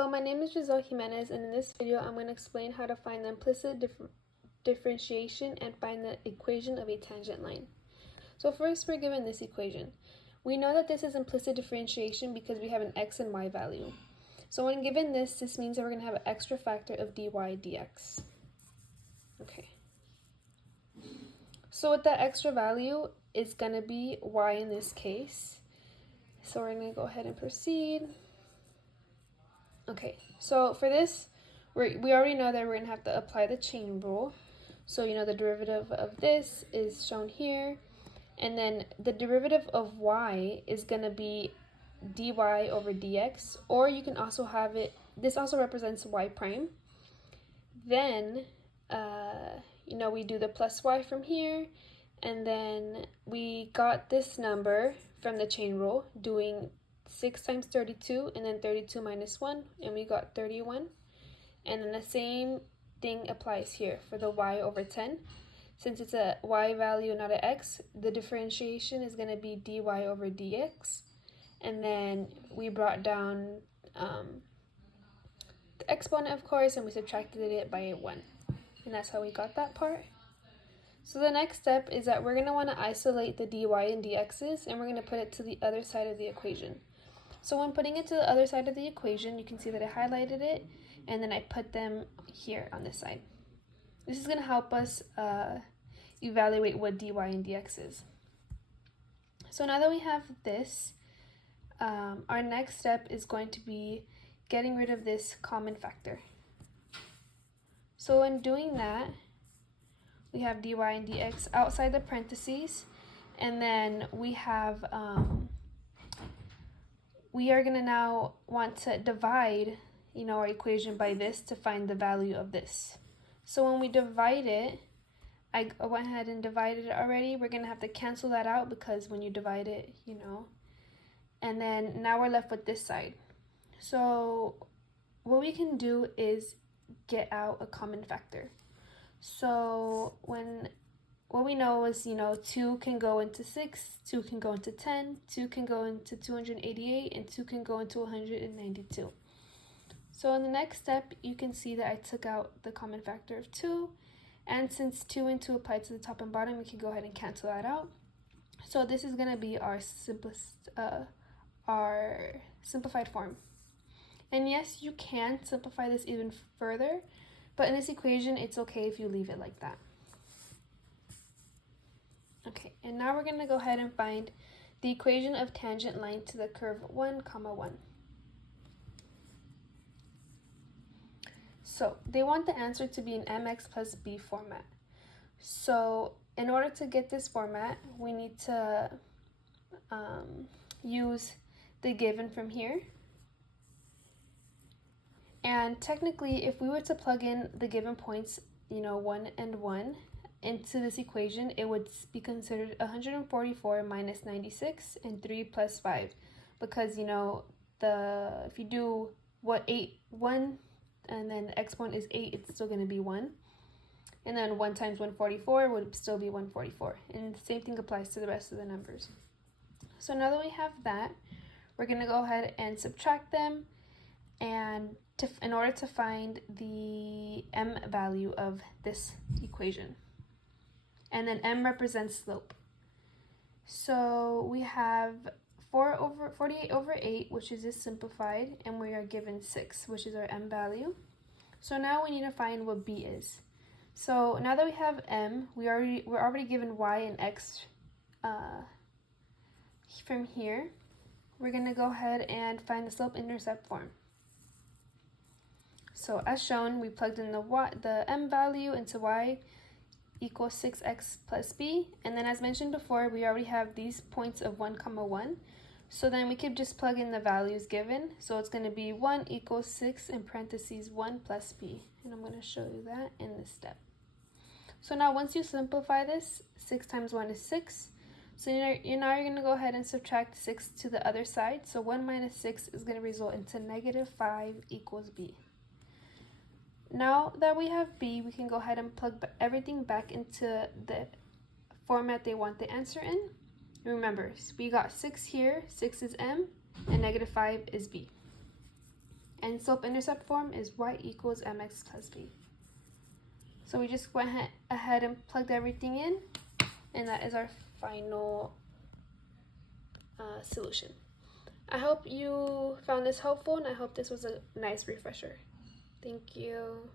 Hello, my name is Giselle Jimenez, and in this video I'm going to explain how to find the implicit differentiation and find the equation of a tangent line. So first we're given this equation. We know that this is implicit differentiation because we have an x and y value. So when given this means that we're going to have an extra factor of dy dx. Okay. So with that extra value is going to be y in this case. So we're going to go ahead and proceed. Okay, so for this, we already know that we're going to have to apply the chain rule. So, the derivative of this is shown here. And then the derivative of y is going to be dy over dx. Or you can also have it, this also represents y prime. Then, we do the plus y from here. And then we got this number from the chain rule doing 6 times 32 and then 32 minus 1, and we got 31. And then the same thing applies here for the y over 10. Since it's a y value, not an x, the differentiation is going to be dy over dx. And then we brought down the exponent, of course, and we subtracted it by 1. And that's how we got that part. So the next step is that we're going to want to isolate the dy and dx's, and we're going to put it to the other side of the equation. So when putting it to the other side of the equation, you can see that I highlighted it, and then I put them here on this side. This is going to help us evaluate what dy and dx is. So now that we have this, our next step is going to be getting rid of this common factor. So in doing that, we have dy and dx outside the parentheses, and then we have we are going to now want to divide, our equation by this to find the value of this. So when we divide it, I went ahead and divided it already. We're going to have to cancel that out because when you divide it, And then now we're left with this side. So what we can do is get out a common factor. So what we know is, 2 can go into 6, 2 can go into 10, 2 can go into 288, and 2 can go into 192. So in the next step, you can see that I took out the common factor of 2, and since 2 and 2 apply to the top and bottom, we can go ahead and cancel that out. So this is going to be our simplified form. And yes, you can simplify this even further, but in this equation, it's okay if you leave it like that. Okay, and now we're going to go ahead and find the equation of tangent line to the curve 1, 1. So they want the answer to be in mx plus b format. So in order to get this format, we need to use the given from here. And technically, if we were to plug in the given points, 1 and 1, into this equation, it would be considered 144 minus 96 and 3 plus 5. Because, if you do 1, and then the exponent is 8, it's still going to be 1. And then 1 times 144 would still be 144. And the same thing applies to the rest of the numbers. So now that we have that, we're going to go ahead and subtract them, and in order to find the m value of this equation. And then m represents slope. So we have 48 over 8, which is just simplified, and we are given 6, which is our m value. So now we need to find what b is. So now that we have m, we're already given y and x from here. We're going to go ahead and find the slope-intercept form. So as shown, we plugged in the m value into y equals 6x plus b. And then as mentioned before, we already have these points of 1, 1. So then we could just plug in the values given. So it's going to be 1 equals 6 in parentheses 1 plus b. And I'm going to show you that in this step. So now once you simplify this, 6 times 1 is 6. So now you're going to go ahead and subtract 6 to the other side. So 1 minus 6 is going to result into negative 5 equals b. Now that we have b, we can go ahead and plug everything back into the format they want the answer in. Remember, we got 6 here, 6 is m, and negative 5 is b. And slope-intercept form is y equals mx plus b. So we just went ahead and plugged everything in, and that is our final solution. I hope you found this helpful, and I hope this was a nice refresher. Thank you.